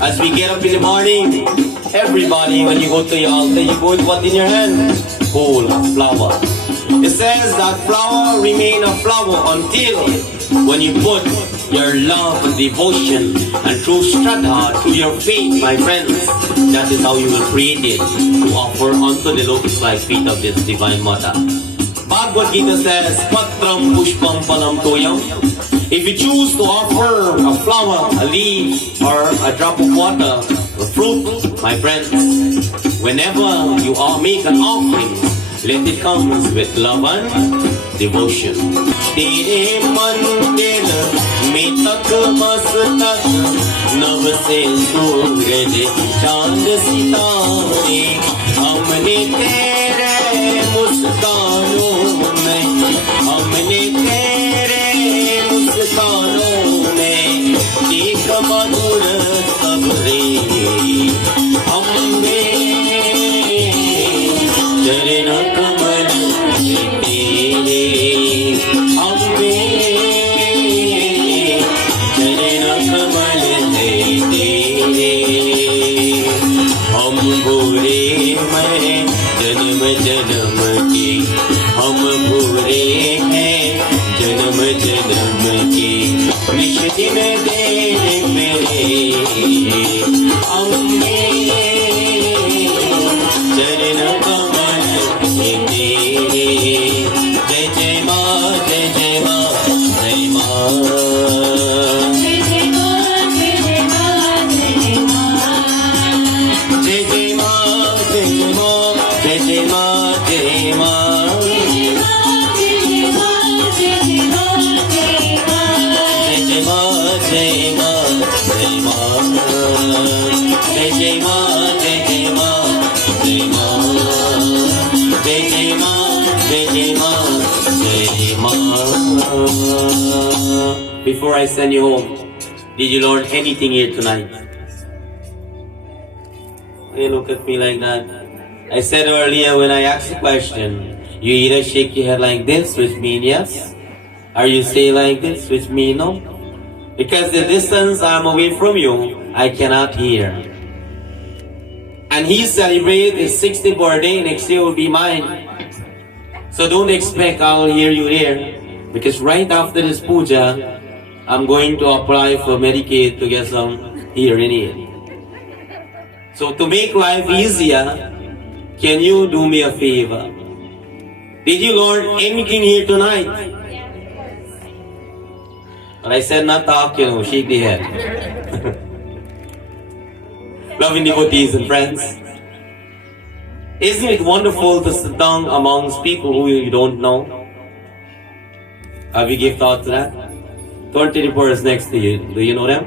As we get up in the morning, everybody when you go to your altar, you go with what in your hand? Full of flower. It says that flower remain a flower until when you put your love and devotion and true shraddha to your faith, my friends. That is how you will create it to offer unto the lotus-like feet of this divine mother. Bhagavad Gita says, Patram Pushpam Palam Toyam. If you choose to offer a flower, a leaf, or a drop of water, a fruit, my friends, whenever you all make an offering, let it come with love and devotion. Tere mandir mein tak mastak, nav se suraj chand sitare, humne tere muskanon mein, humne tere muskanon mein ek madhur sabre, ambe चरण कमल तेरे, अम्बे चरण कमल तेरे, हम भूरे मैं जन्म जन्म के, हम भूरे हैं जन्म जन्म के, विष दिन देने मेरे अम्बे चरण कमल तेरे। जय जय माँ जय जय माँ जय माँ, जय जय माँ जय जय माँ जय माँ, जय जय माँ जय जय माँ जय जय माँ जय माँ, जय जय माँ जय जय माँ जय माँ, जय जय माँ जय जय माँ जय माँ, जय जय माँ जय जय माँ जय माँ। Before I send you home, did you learn anything here tonight? You look at me like that. I said earlier when I asked the question, you either shake your head like this, which means yes, or you say like this, which means no. Because the distance I'm away from you, I cannot hear. And he celebrated his 60th birthday, next year will be mine. So don't expect I'll hear you there. Because right after this puja, I'm going to apply for Medicaid to get some hearing aid. So to make life easier, can you do me a favor? Did you learn anything here tonight? But I said not talk, shake the head. Loving devotees and friends, isn't it wonderful to sit down amongst people who you don't know? Have you give thought to that? Turn to the person next to you. Do you know them?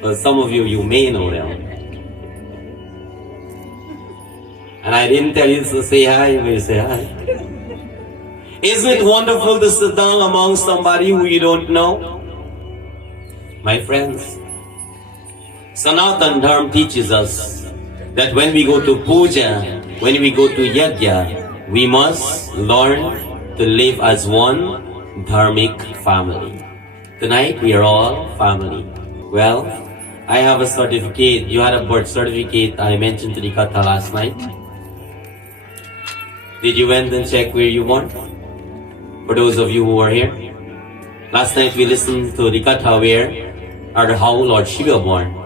Well, some of you, you may know them. And I didn't tell you to say hi, but you say hi. Isn't it wonderful to sit down among somebody who you don't know? My friends, Sanatan Dharma teaches us that when we go to puja, when we go to yajna, we must learn to live as one dharmic family. Tonight we are all family. Well, I have a certificate. You had a birth certificate I mentioned to the Katha last night. Did you went and check where you born? For those of you who are here. Last night we listened to the Katha where or how Lord Shiva born.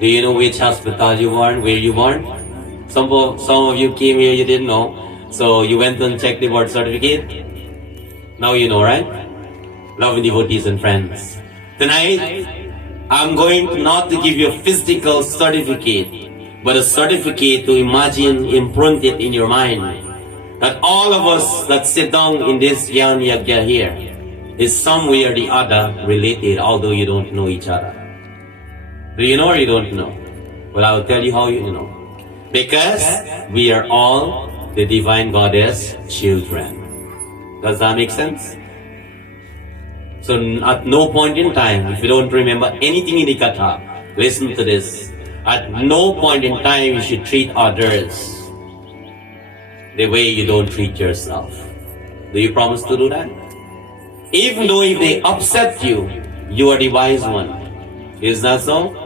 Do you know which hospital you born, where you born? Some of you came here, you didn't know. So you went and checked the birth certificate. Now you know, right? Loving devotees and friends. Tonight, I'm going not to give you a physical certificate, but a certificate to imagine, imprint it in your mind. That all of us that sit down in this Gyaan Yajna here is some way or the other related, although you don't know each other. Do you know or you don't know? Well, I'll tell you how you know. Because we are all the Divine Goddess children. Does that make sense? So at no point in time, if you don't remember anything in the Katha, listen to this. At no point in time you should treat others the way you don't treat yourself. Do you promise to do that? Even though if they upset you, you are the wise one. Is that so?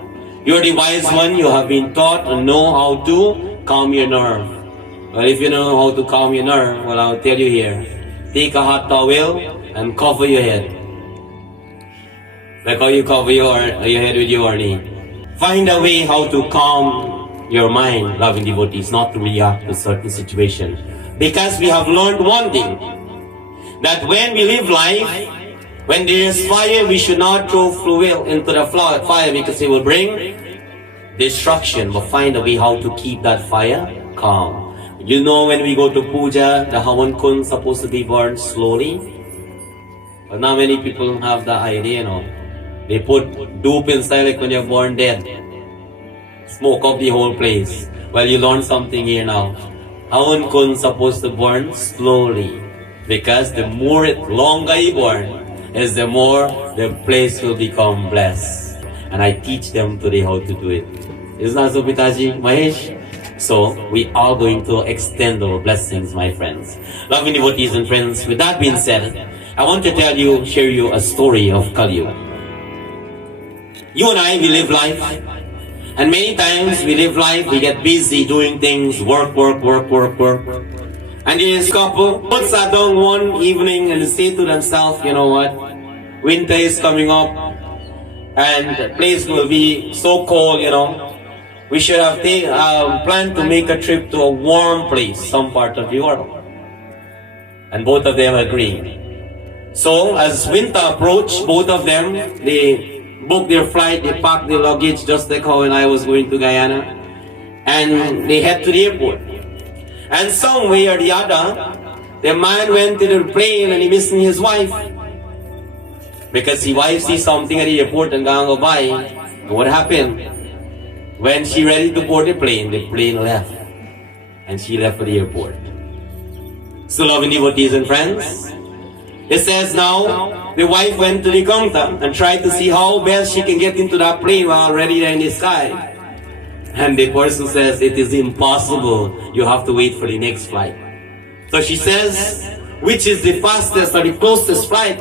You are the wise one, you have been taught and know how to calm your nerve. Well, if you know how to calm your nerve, well, I'll tell you here. Take a hot towel and cover your head. Like how you cover your head with your knee. Find a way how to calm your mind, loving devotees, not to react to certain situations. Because we have learned one thing, that when we live life, when there is fire, we should not throw fuel into the fire because it will bring destruction. But find a way how to keep that fire calm. You know, when we go to puja, the Hawan Kun is supposed to be burned slowly. But not many people have that idea, you know. They put dope inside like when you're born dead. Smoke up the whole place. Well, you learn something here now. Hawan Kun is supposed to burn slowly. Because the more longer you burn, is the more the place will become blessed. And I teach them today how to do it. Isn't that so, Pitaji, Mahesh? So, we are going to extend our blessings, my friends. Loving devotees and friends, with that being said, I want to share you a story of Kali Yuga. You and I, we live life. And many times we live life, we get busy doing things, work. And this couple puts sat down one evening and they say to themselves, you know what, winter is coming up and the place will be so cold, you know. We should have planned to make a trip to a warm place, some part of the world. And both of them agreed. So as winter approached, both of them, they booked their flight, they packed their luggage just like how when I was going to Guyana. And they head to the airport. And some way or the other, the man went to the plane and he missing his wife. Because his wife sees something at the airport and go by. And what happened? When she ready to board the plane left. And she left for the airport. So loving devotees and friends, it says now, the wife went to the counter and tried to see how best she can get into that plane while already there in the sky. And the person says, it is impossible. You have to wait for the next flight. So she says, which is the fastest or the closest flight?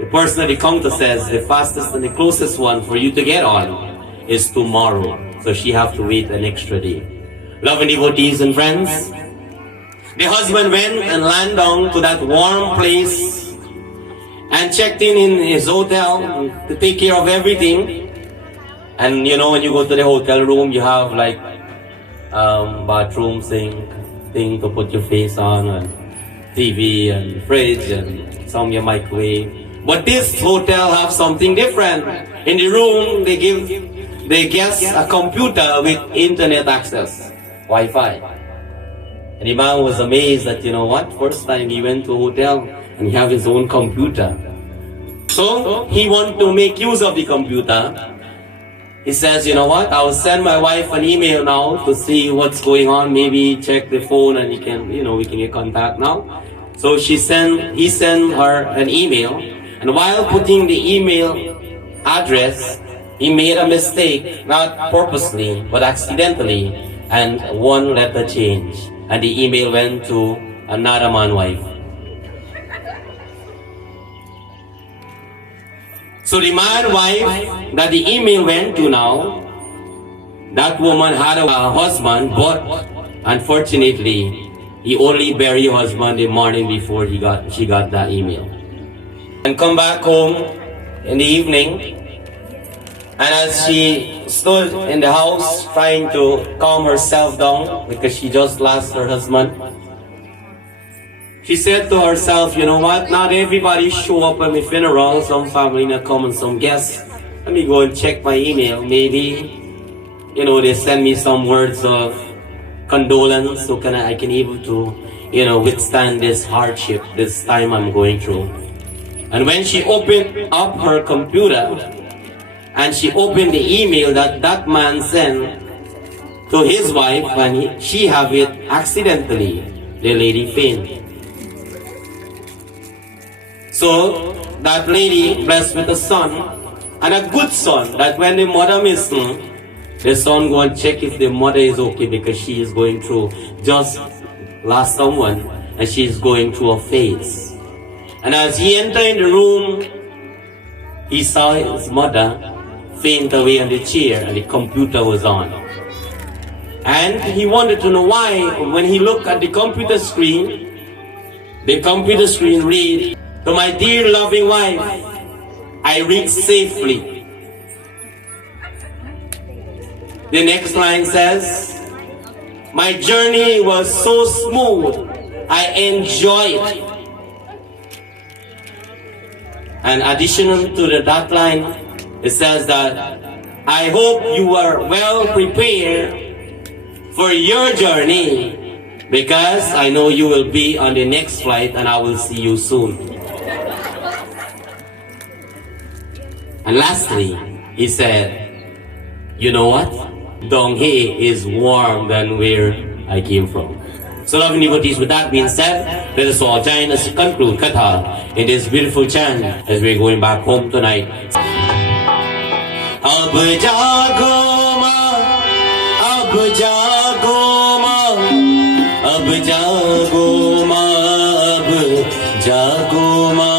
The person at the counter says, the fastest and the closest one for you to get on is tomorrow. So she have to wait an extra day. Loving devotees and friends, the husband went and landed down to that warm place and checked in his hotel to take care of everything. And you know, when you go to the hotel room, you have like bathroom sink, thing to put your face on, and TV and fridge and some your microwave. But this hotel have something different. In the room, they give the guests a computer with internet access, Wi-Fi. And the man was amazed that, you know what, first time he went to a hotel and he have his own computer. So he wanted to make use of the computer. He says, you know what, I'll send my wife an email now to see what's going on. Maybe check the phone and you can, we can get contact now. So he sent her an email. And while putting the email address, he made a mistake, not purposely, but accidentally, and one letter changed. And the email went to another man's wife. So the man's wife that the email went to now, that woman had a husband, but unfortunately, he only buried her husband the morning before she got that email. And come back home in the evening, and as she stood in the house trying to calm herself down because she just lost her husband, she said to herself, you know what, not everybody show up at my funeral, some family not come and some guests. Let me go and check my email. Maybe, you know, they send me some words of condolence so I can able to, you know, withstand this hardship, this time I'm going through. And when she opened up her computer, and she opened the email that that man sent to his wife, and she have it accidentally, the lady fainted. So that lady blessed with a son, and a good son, that when the mother missing, the son go and check if the mother is okay because she is going through, just lost someone, and she is going through a phase. And as he entered in the room, he saw his mother faint away on the chair and the computer was on. And he wanted to know why. When he looked at the computer screen read, "To my dear loving wife, I reached safely." The next line says, "My journey was so smooth, I enjoyed it." And additional to that line, it says that, "I hope you are well prepared for your journey because I know you will be on the next flight and I will see you soon." And lastly, he said, "You know what? Down here is warm than where I came from." So loving devotees, with that being said, let us all join us to conclude Katha in this beautiful chant as we're going back home tonight. Ab jago ma, ab jago ma, ab jago ma, ab jago ma.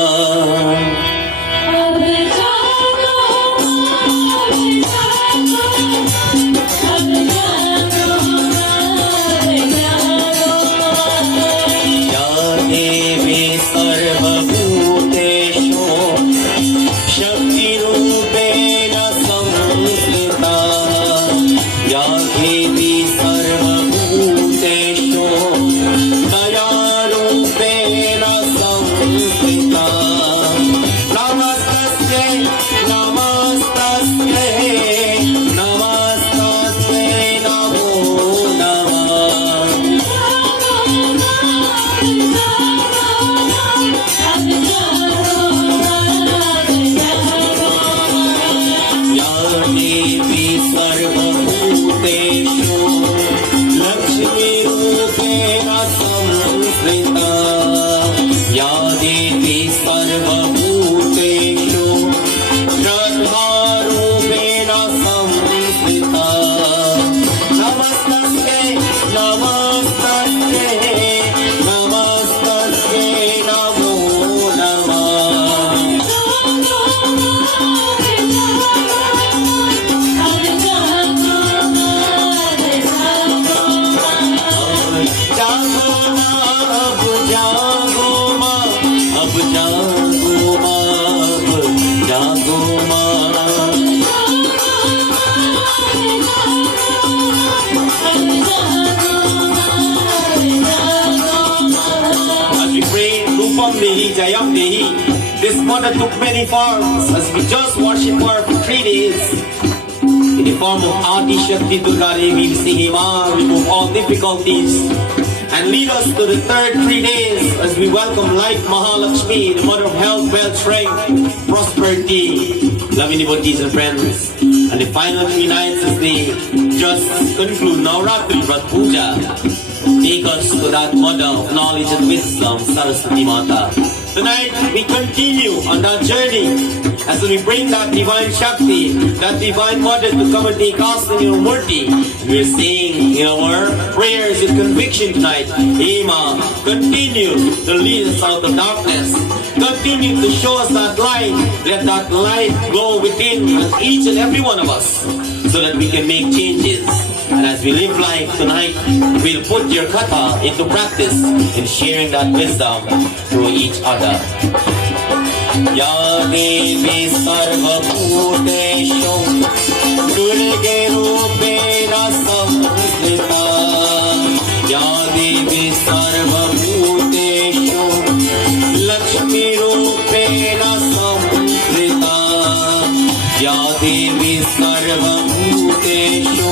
This mother took many forms as we just worship her for 3 days. In the form of Adi Shakti Durga Devi, singing Ma, remove all difficulties and lead us to the third 3 days as we welcome Light Mahalakshmi, the mother of health, wealth, strength, prosperity, loving devotees and friends. And the final 3 nights as they just conclude Navratri Vrat Puja, take us to that mother of knowledge and wisdom, Saraswati Mata. Tonight we continue on that journey as we bring that divine Shakti, that divine mother to come and take us in your Murti. We're saying in our prayers with conviction tonight, Ema, continue to lead us out of darkness. Continue to show us that light. Let that light glow within each and every one of us so that we can make changes. And as we live life tonight, we'll put your kata into practice in sharing that wisdom to each other. Ya Devi Sarva Bhuteshu Durge Rupena Samskrita. Ya Devi Sarva Bhuteshu Lakshmi Rupena Samskrita. Ya Devi Sarva Bhuteshu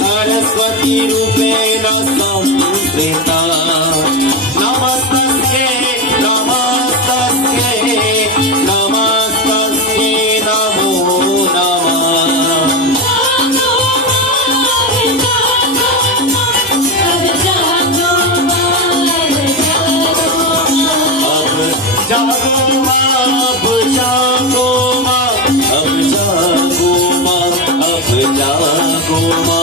Saraswati Rupena Samskrita. Namaste, namaste, namaste, namo namah. Ab jago ma, ab jago ma, ab jago ma, ab jago ma.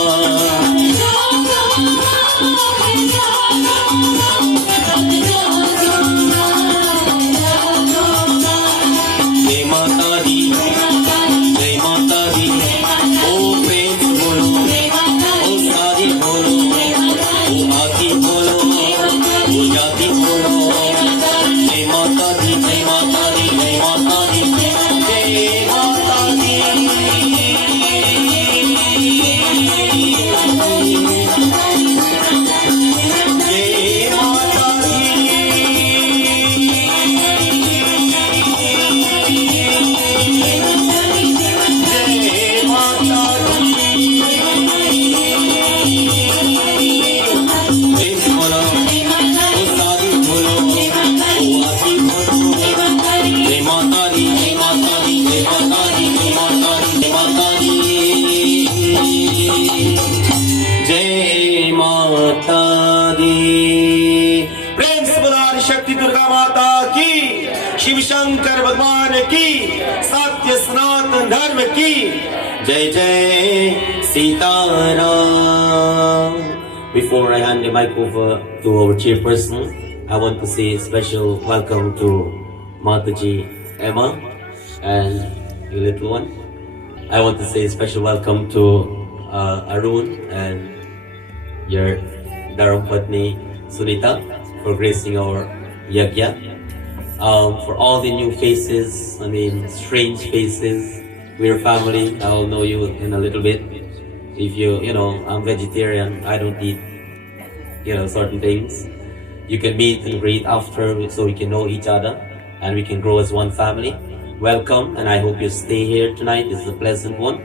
Shiv Shankar भगवान की, सत्य सनातन धर्म की जय जय Sitaram. Before I hand the mic over to our chairperson, I want to say a special welcome to Pitaji Emma and your little one. I want to say a special welcome to Arun and your Dharam Patni Sunita for gracing our Yajna. For all the new faces, strange faces, we're family. I'll know you in a little bit. If I'm vegetarian, I don't eat, certain things. You can meet and greet after so we can know each other and we can grow as one family. Welcome, and I hope you stay here tonight. This is a pleasant one.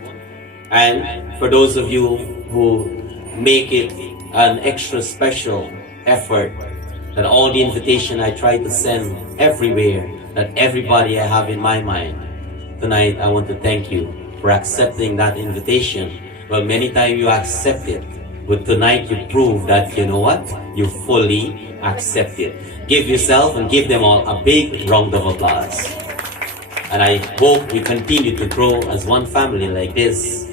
And for those of you who make it an extra special effort, that all the invitation I try to send everywhere, that everybody I have in my mind, tonight I want to thank you for accepting that invitation. Well, many times you accept it, but tonight you prove that, you know what, you fully accept it. Give yourself and give them all a big round of applause. And I hope we continue to grow as one family like this.